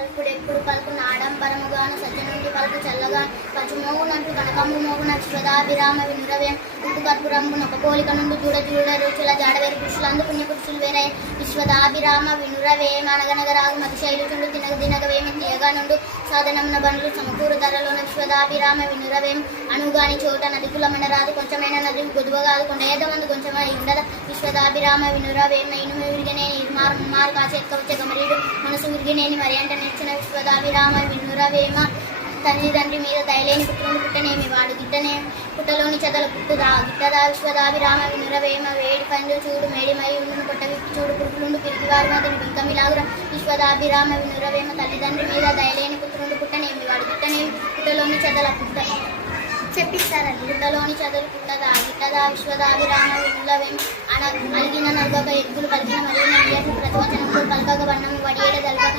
అల్పుడెప్పుడు పలుకున్న ఆడంబరముగాను సజ్జనుండి పలుకు చల్లగా పచుమోగునంటూ కనకమ్ము మోగున విశ్వదాభిరామ వినురవేం ఉప్పు కర్పురంబున ఒక పోలిక నుండి చూడ రుచుల జాడవేరు పురుషులందు పుణ్యపురుషులు వేరే విశ్వదాభిరామ వినురవేమ అనగనగరాగు మతిశైలు చుండు దినగవేమి తీయగా నుండు సాధనమున బండ్లు సమకూరు ధరలోన విశ్వదాభిరామ వినురవేం అనుగాని చోట నదికులమైన రాదు కొంచెమైన నది గొదువగాదు కొండేద మందు కొంచెమై ఉండద విశ్వదాభిరామ వినురవేమ ఇనుము విరిగినేని ముమ్మారు కాచి ఎక్కవచ్చే గమరీడు మనసు విరిగినేని మరి అంట నిచ్చిన విశ్వదాభిరామ వినురవేమ తండ్రి మీద దయలేని పుట్టును పుట్టనేమి వాడు గిట్టనే పుట్టలోని చెదల పుట్టుదా గిట్టదా విశ్వదాభిరామ వినురవేమ వేడి పండు చూడు మేడిమై ఉండును పుట్ట విప్పి చూడు పురుగులుండు పిరిగివారు మాత్రం బింకమిలాగుర విశ్వదాభిరామ వినురవేమ తల్లిదండ్రి మీద దయలేని పుట్టును పుట్టనేమి వాడు గిట్టనేమి పుట్టలోని చెదల పుట్ట చెప్పిస్తారండి పుట్టలోని చెదలు పుట్టదా గిట్టదా విశ్వదాభిరామ వినురవేమ అలిగిన నల్గక ఎద్దులు పలికిన మరియు ప్రతివచనములు పలకగ వర్ణము వడియేడ దల్గక